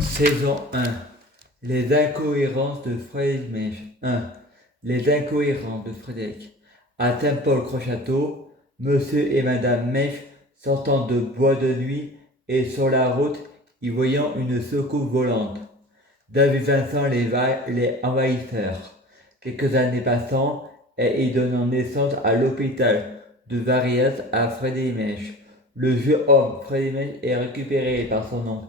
Saison 1. Les incohérences de Frédéric Mèche. 1. Les incohérences de Frédéric. À Saint-Paul-Croix-Château, monsieur et madame Mèche sortant de bois de nuit et sur la route y voyant une secousse volante. David Vincent les envahisseurs. Quelques années passant et y donnant naissance à l'hôpital de Varias à Frédéric Mèche. Le jeune homme Frédéric Mèche est récupéré par son oncle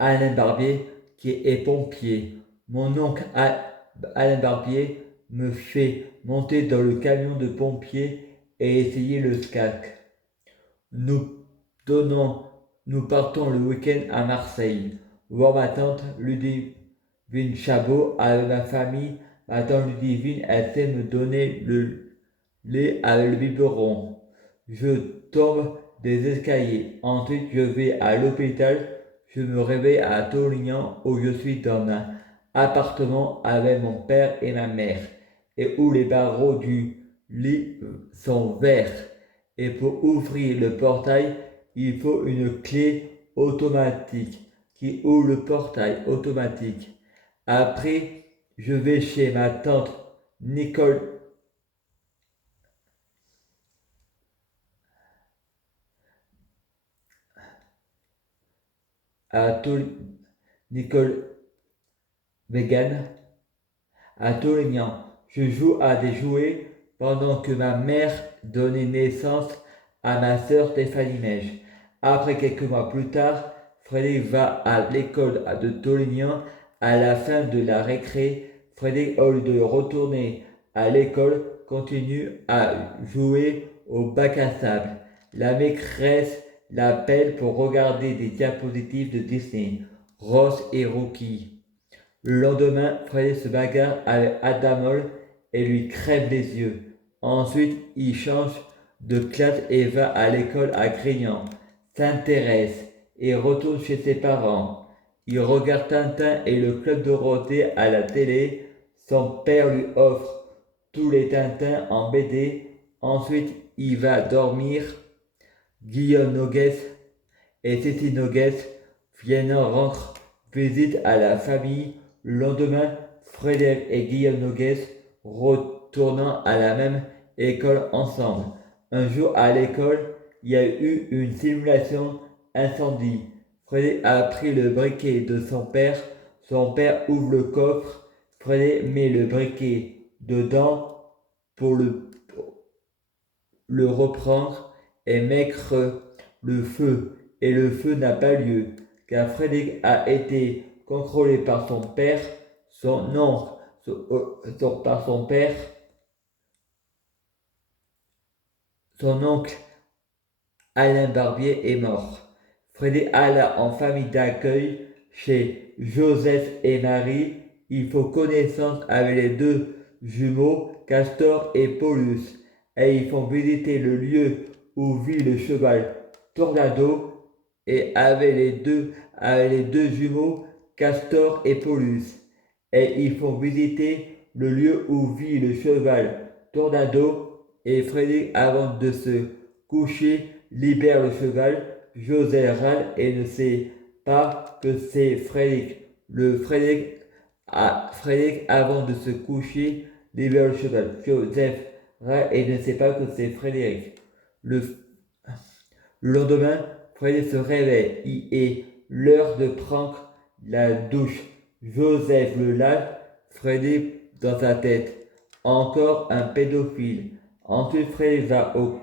Alain Barbier, qui est pompier. Mon oncle Alain Barbier me fait monter dans le camion de pompiers et essayer le SCAC. Nous, nous partons le week-end à Marseille, voir ma tante Ludivine Chabot avec ma famille. Ma tante Ludivine, elle sait me donner le lait avec le biberon. Je tombe des escaliers. Ensuite, je vais à l'hôpital. Je me réveille à Torignan où je suis dans un appartement avec mon père et ma mère et où les barreaux du lit sont verts. Et pour ouvrir le portail, il faut une clé automatique qui ouvre le portail automatique. Après, je vais chez ma tante Nicole à Nicole Vegan à Torignan. Je joue à des jouets pendant que ma mère donnait naissance à ma sœur Stéphanie Mèche. Après quelques mois plus tard, Frédéric va à l'école de Torignan. À la fin de la récré, Frédéric, au lieu de retourner à l'école, continue à jouer au bac à sable. La maîtresse l'appelle pour regarder des diapositives de Disney, Ross et Rookie. Le lendemain, Frédéric se bagarre avec Adamol et lui crève les yeux. Ensuite, il change de classe et va à l'école à Grignan, s'intéresse et retourne chez ses parents. Il regarde Tintin et le Club Dorothée à la télé. Son père lui offre tous les Tintins en BD. Ensuite, il va dormir. Guillaume Noguès et Cécile Noguès viennent rendre visite à la famille. Le lendemain, Frédéric et Guillaume Noguès retournant à la même école ensemble. Un jour à l'école, il y a eu une simulation incendie. Frédéric a pris le briquet de son père. Son père ouvre le coffre. Frédéric met le briquet dedans pour le reprendre et mettre le feu. Et le feu n'a pas lieu, car Frédéric a été contrôlé par son père, son oncle, par son père, son oncle Alain Barbier est mort. Frédéric alla en famille d'accueil chez Joseph et Marie. Il faut connaissance avec les deux jumeaux Castor et Paulus et ils font visiter le lieu où vit le cheval Tornado et avec les deux jumeaux Castor et Paulus et ils font visiter le lieu où vit le cheval Tornado et Frédéric avant de se coucher libère le cheval. Joseph râle et ne sait pas que c'est Frédéric. Frédéric avant de se coucher libère le cheval. Joseph râle et ne sait pas que c'est Frédéric. Le, le lendemain, Frédéric se réveille. Il est l'heure de prendre la douche. Joseph le lave. Frédéric dans sa tête. Encore un pédophile. Ensuite, Frédéric va au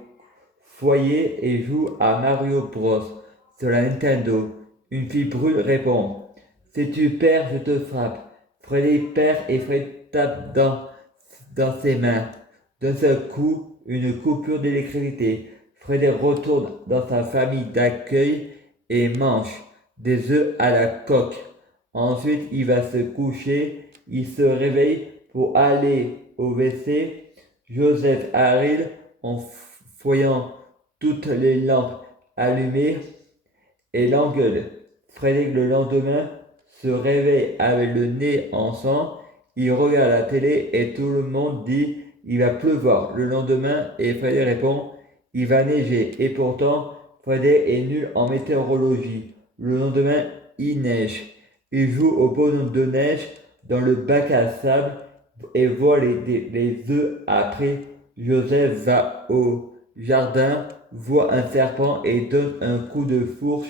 foyer et joue à Mario Bros sur la Nintendo. Une fille brûle répond: si tu perds, je te frappe. Frédéric perd et Fred tape dans ses mains. D'un seul coup, une coupure d'électricité. Frédéric retourne dans sa famille d'accueil et mange des œufs à la coque. Ensuite, il va se coucher. Il se réveille pour aller au WC. Joseph arrive en voyant toutes les lampes allumées et l'engueule. Frédéric le lendemain se réveille avec le nez en sang. Il regarde la télé et tout le monde dit il va pleuvoir le lendemain et Frédéric répond il va neiger. Et pourtant, Frédéric est nul en météorologie. Le lendemain, il neige. Il joue au bonhomme de neige dans le bac à sable et voit les œufs. Après, Joseph va au jardin, voit un serpent et donne un coup de fourche.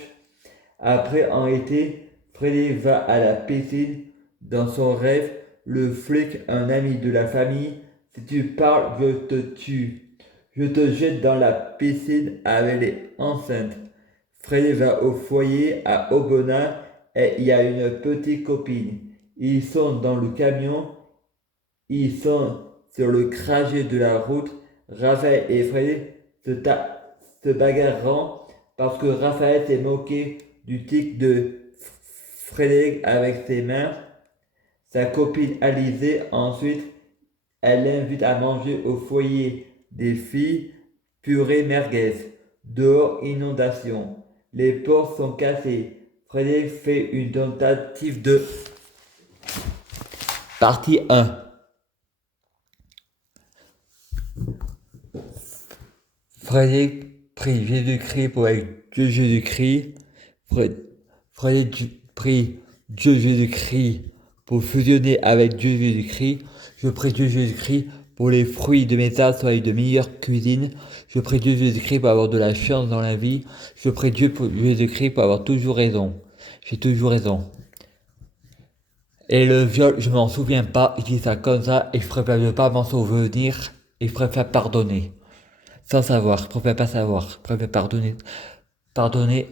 Après, en été, Freddy va à la piscine. Dans son rêve, le flic, un ami de la famille: si tu parles, je te tue. Je te jette dans la piscine avec les enceintes. Freddy va au foyer à Aubenas et il y a une petite copine. Ils sont dans le camion, ils sont sur le trajet de la route. Raphaël et Freddy se bagarrant parce que Raphaël s'est moqué du tic de Frédéric avec ses mains. Sa copine Alizée, ensuite, elle l'invite à manger au foyer des filles, purée merguez. Dehors, inondation. Les portes sont cassées. Frédéric fait une tentative de partie 1. Frédéric prie Jésus-Christ pour être Dieu Jésus-Christ. Frédéric prie Dieu Jésus-Christ pour fusionner avec Dieu Jésus-Christ. Je prie Dieu Jésus-Christ pour les fruits de mes arbres soient de meilleure cuisine. Je prie Dieu Jésus-Christ pour avoir de la chance dans la vie. Je prie Dieu pour Jésus-Christ pour avoir toujours raison. J'ai toujours raison. Et le viol, je m'en souviens pas. Je dis ça comme ça et je préfère ne pas m'en souvenir et je préfère pardonner. Sans savoir, je préfère pas savoir. Je préfère pardonner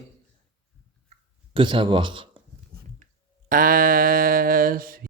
que savoir.